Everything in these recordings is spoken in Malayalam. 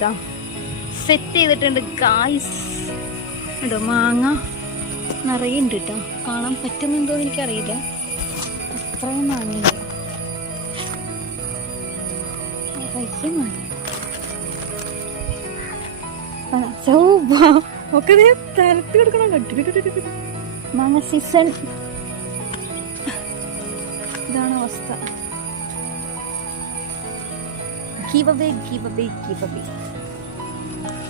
ഇതാ സെറ്റ് ചെയ്തിട്ടുണ്ട് ഗായ്സ്. ഉണ്ടോ മാങ്ങ നിറയെ ഉണ്ട് കേട്ടോ. കാണാൻ പറ്റുന്നുണ്ടോ എന്ന് എനിക്കറിയില്ല. അത്രയും മാങ്ങയുണ്ട്. ഒക്കെ തരത്തി കൊടുക്കണം. മാങ്ങ സീസൺ ഇതാണ് അവസ്ഥ. Give away.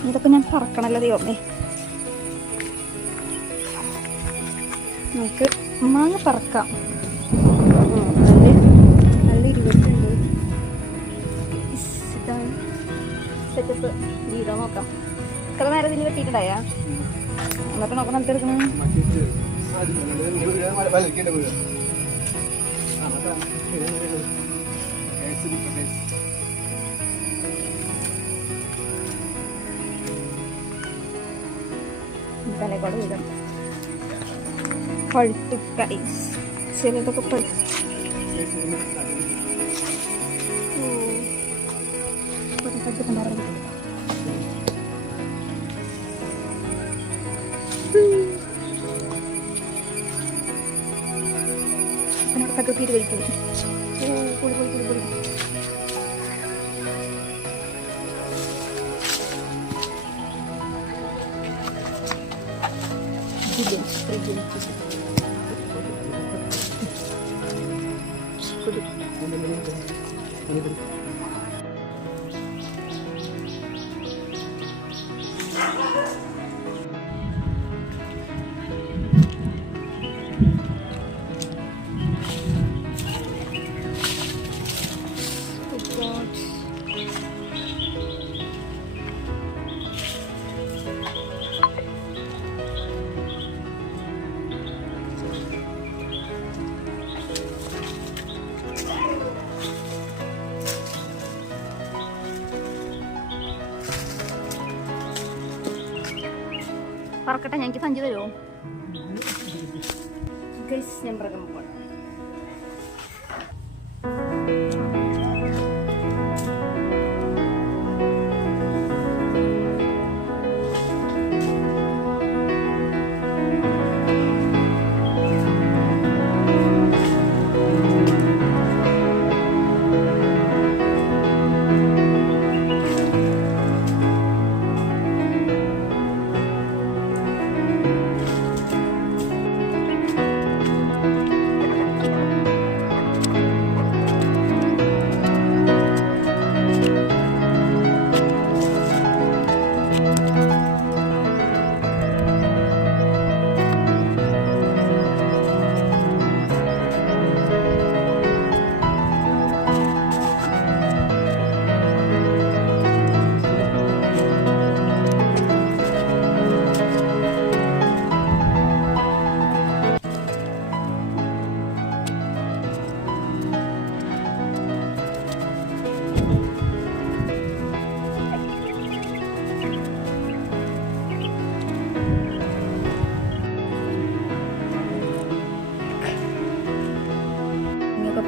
ഇതൊക്കെ ഞാൻ പറക്കണല്ലോ ദൈവമേ. നമുക്ക് മാങ്ങ പറക്കാം. നല്ല ഇരുപത്തുണ്ട്. സെറ്റപ്പ് വീടോ നോക്കാം. എത്ര നേരം ഇതിന് വെട്ടിയിട്ടുണ്ടായാ? എന്നിട്ട് നോക്കണം എന്നിട്ട് എടുക്കണം. തലക്കോട് വീടാണ് പഴുത്തു ഗൈസ്. ചിലതൊക്കെ പഴുത്തു. തകർത്തിട്ട് കഴിക്കുന്നു. പൊളി പൊളി പൊളി പൊളി. പറക്കട്ടെ, ഞങ്ങൾക്ക് സഞ്ചി തരുമോ ഗൈസ്? ഞാൻ പറയാൻ പോകണം.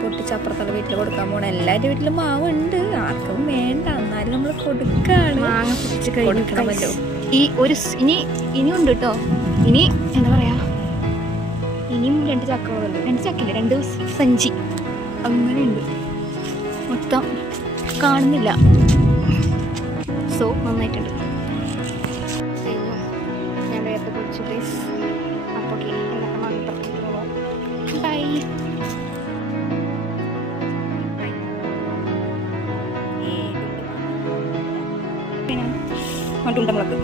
പൊട്ടിച്ച് അപ്പുറത്തുള്ള വീട്ടിൽ കൊടുക്കാൻ പോകണം. എല്ലാവരുടെ വീട്ടിലും മാവുണ്ട്, ആർക്കും വേണ്ട, എന്നാലും നമ്മൾ കൊടുക്കാണ്. മാങ്ങ പൊട്ടിച്ച് കൊടുക്കണമല്ലോ. ഈ ഒരു ഇനിയുണ്ട് കേട്ടോ. ഇനി എന്താ പറയാ, ഇനിയും 2 ചക്കകളുണ്ട്. 2 ചക്കയില്ല, 2 സഞ്ചി അങ്ങനെയുണ്ട്. മൊത്തം കാണുന്നില്ല. സോ നന്നായിട്ടുണ്ട്. ഞാൻ വേറെ പൊടിച്ചു പ്ലീസ്. അപ്പോൾ ബൈ. ഉണ്ടമുളക്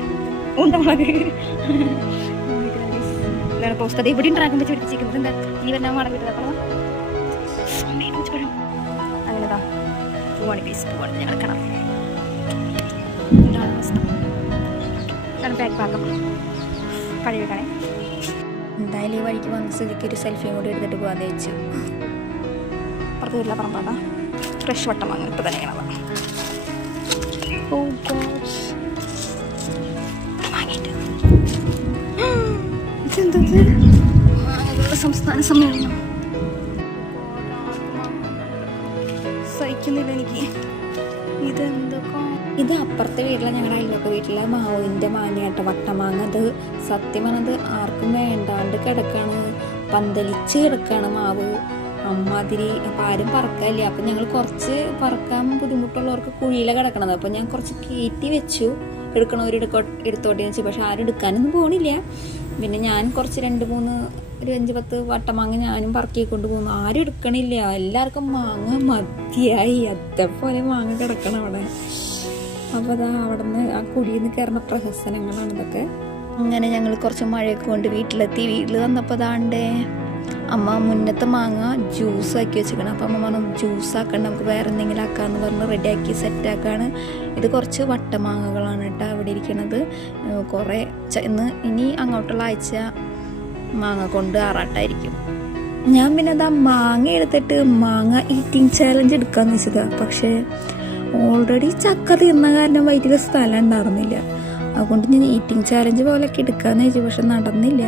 എന്താണ് പോസ്റ്റ് അത് എവിടെ ഉണ്ടാക്കാൻ വെച്ച് പിടിച്ചിരിക്കുന്നത്? എന്താ ഈ വല്ല മടം കിട്ടുക? അങ്ങനെതാ പോവാണ് പീസ് പോവാണ്. ഞങ്ങൾ കാണാം. ഇതാണ് അവസ്ഥ. പാക്ക് പാകം കഴുകി വെക്കണേ. എന്തായാലും ഈ വഴിക്ക് വന്ന സ്ഥിതിക്ക് ഒരു സെൽഫിയും കൂടി എടുത്തിട്ട് പോകാൻ തേച്ച്. പുറത്ത് വരില്ല പറമ്പാടാ. ഫ്രഷ് വട്ടം വാങ്ങും. ഇപ്പം തന്നെ ഇങ്ങനെ സംസ്ഥാന സമ്മേളനം സഹിക്കുന്നില്ല എനിക്ക്. ഇതെന്തൊക്കെ ഇത് അപ്പുറത്തെ വീട്ടിലെ ഞങ്ങളുടെ അയൽവക്ക വീട്ടിലെ മാവിൻ്റെ മാങ്ങയാട്ടോ, വട്ടമാങ്ങ. അത് സത്യം പറഞ്ഞത് ആർക്കും വേണ്ടാണ്ട് കിടക്കാണ്, പന്തലിച്ച് കിടക്കാണ് മാവ് അമ്മാതിരി. അപ്പം ആരും പറക്കാനില്ല. അപ്പം ഞങ്ങൾ കുറച്ച് പറക്കാൻ ബുദ്ധിമുട്ടുള്ളവർക്ക് കുഴിയില കിടക്കണത്. അപ്പം ഞാൻ കുറച്ച് കയറ്റി വെച്ചു, എടുക്കണവർ എടുത്തോട്ടെ വെച്ചു. പക്ഷെ ആരും എടുക്കാനൊന്നും പോകണില്ല. പിന്നെ ഞാൻ കുറച്ച് 5-10 വട്ടമാങ്ങ ഞാനും പറക്കിക്കൊണ്ട് പോകുന്നു. ആരും എടുക്കണില്ല, എല്ലാവർക്കും മാങ്ങ മതിയായി. അതേപോലെ മാങ്ങ കിടക്കണം അവിടെ. അപ്പോൾ അതാ അവിടെ നിന്ന് ആ കുഴിയിൽ നിന്ന് കയറുന്ന പ്രഹസനങ്ങളാണ് ഇതൊക്കെ. അങ്ങനെ ഞങ്ങൾ കുറച്ച് മഴയൊക്കെ കൊണ്ട് വീട്ടിലെത്തി. വീട്ടിൽ വന്നപ്പോൾ അതാണ്ടേ അമ്മ മുന്നത്തെ മാങ്ങ ജ്യൂസ് ആക്കി വെച്ചിരിക്കണം. അപ്പം അമ്മ പറഞ്ഞു ജ്യൂസാക്കണ്ട, നമുക്ക് വേറെ എന്തെങ്കിലും ആക്കാമെന്ന് പറഞ്ഞ് റെഡിയാക്കി സെറ്റാക്കാണ്. ഇത് കുറച്ച് വട്ടമാങ്ങകളാണ് കേട്ടോ അവിടെ ഇരിക്കണത്. കുറേ ഇനി അങ്ങോട്ടുള്ള ആഴ്ച മാങ്ങ കൊണ്ട് ആറാട്ടായിരിക്കും. ഞാൻ പിന്നെ അതാ മാങ്ങ എടുത്തിട്ട് മാങ്ങ ഈറ്റിംഗ് ചാലഞ്ച് എടുക്കാമെന്ന് വെച്ചതാണ്. പക്ഷേ ഓൾറെഡി ചക്ക തിന്ന കാരണം വയറ്റിൽ സ്ഥലം ഉണ്ടായിരുന്നില്ല. അതുകൊണ്ട് ഞാൻ ഈറ്റിംഗ് ചാലഞ്ച് പോലെയൊക്കെ എടുക്കാമെന്ന് വെച്ചു. പക്ഷെ നടന്നില്ല.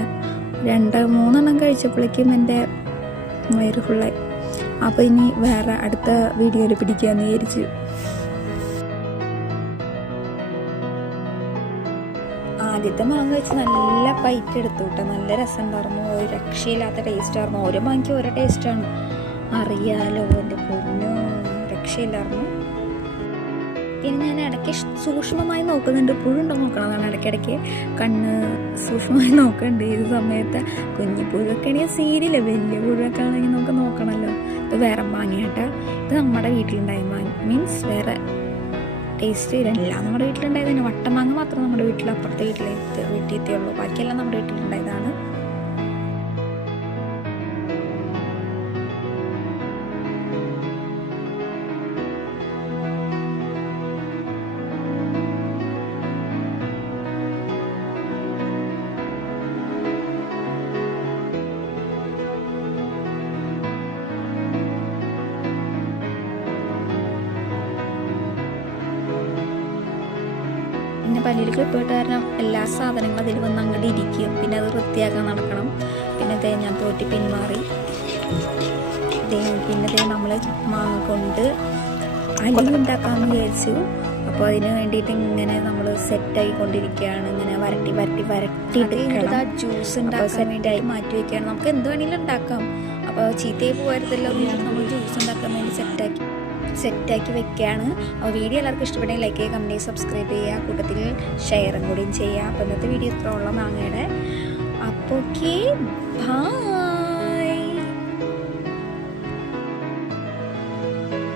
2-3 കഴിച്ചപ്പോഴേക്കും എൻ്റെ വയറ് ഫുള്ളായി. അപ്പോൾ ഇനി വേറെ അടുത്ത വീഡിയോയിൽ പിടിക്കാമെന്ന് വിചാരിച്ചു. ആദ്യത്തെ മാങ്ങ വെച്ച് നല്ല ബൈറ്റ് എടുത്തു കേട്ടോ. നല്ല രസം ഉണ്ടായിരുന്നു, ഒരു രക്ഷയില്ലാത്ത ടേസ്റ്റ് ആയിരുന്നു. ഓരോ മാങ്ങയ്ക്ക് ഓരോ ടേസ്റ്റാണ്, അറിയാലോ. എൻ്റെ പൊന്നോ, രക്ഷയില്ലായിരുന്നു. പിന്നെ ഞാൻ ഇടയ്ക്ക് സൂക്ഷ്മമായി നോക്കുന്നുണ്ട്, പുഴുണ്ടോ നോക്കണതാണ്. ഇടയ്ക്കിടയ്ക്ക് കണ്ണ് സൂക്ഷ്മമായി നോക്കുന്നുണ്ട്. ഈ സമയത്ത് കുഞ്ഞി പുഴുവൊക്കെ ആണെങ്കിൽ സീരിയല്ല, വലിയ പുഴുവൊക്കെ ആണെങ്കിൽ നമുക്ക് നോക്കണമല്ലോ. ഇത് വേറെ മാങ്ങയാട്ടോ. ഇത് നമ്മുടെ വീട്ടിലുണ്ടായ മാങ്ങ, മീൻസ് വേറെ ടേസ്റ്റ് എല്ലാം നമ്മുടെ വീട്ടിലുണ്ടായത് തന്നെ. വട്ടമാങ്ങ മാത്രം നമ്മുടെ വീട്ടിൽ അപ്പുറത്തെ വീട്ടിലത്തേ ഉള്ളൂ, ബാക്കിയെല്ലാം നമ്മുടെ വീട്ടിലുണ്ടായതാണ്. പിന്നെ പല്ലിൽ ക്ലിപ്പിട്ട് കാരണം എല്ലാ സാധനങ്ങളും അതിൽ വന്ന് അങ്ങോട്ട് ഇരിക്കും. പിന്നെ അത് വൃത്തിയാക്കാൻ നടക്കണം. പിന്നെ ഞാൻ തോറ്റി പിന്മാറി. പിന്നെ നമ്മൾ മാങ്ങ കൊണ്ട് അലി ഉണ്ടാക്കാമെന്ന് വിചാരിച്ചു. അപ്പോൾ അതിന് വേണ്ടിയിട്ട് ഇങ്ങനെ നമ്മൾ സെറ്റായിക്കൊണ്ടിരിക്കുകയാണ്. ഇങ്ങനെ വരട്ടിയിട്ട് ജ്യൂസ് ഉണ്ടാക്കാൻ വേണ്ടിയിട്ട് മാറ്റി വയ്ക്കുകയാണ്. നമുക്ക് എന്ത് വേണമെങ്കിലും ഉണ്ടാക്കാം. അപ്പോൾ ചീത്തയായി പോകരുതല്ലോ, നമ്മൾ ജ്യൂസ് ഉണ്ടാക്കാൻ വേണ്ടി സെറ്റാക്കി വെക്കുകയാണ്. അപ്പോൾ വീഡിയോ എല്ലാവർക്കും ഇഷ്ടപ്പെട്ടെങ്കിൽ ലൈക്ക് ചെയ്യുക, കമൻറ്റ് ചെയ്യുക, സബ്സ്ക്രൈബ് ചെയ്യുക, കൂട്ടത്തിൽ ഷെയറും കൂടിയും ചെയ്യുക. അപ്പോൾ ഇന്നത്തെ വീഡിയോ ഇത്ര ഉള്ള മാങ്ങയുടെ. അപ്പോൾ ഓക്കേ, ബൈ.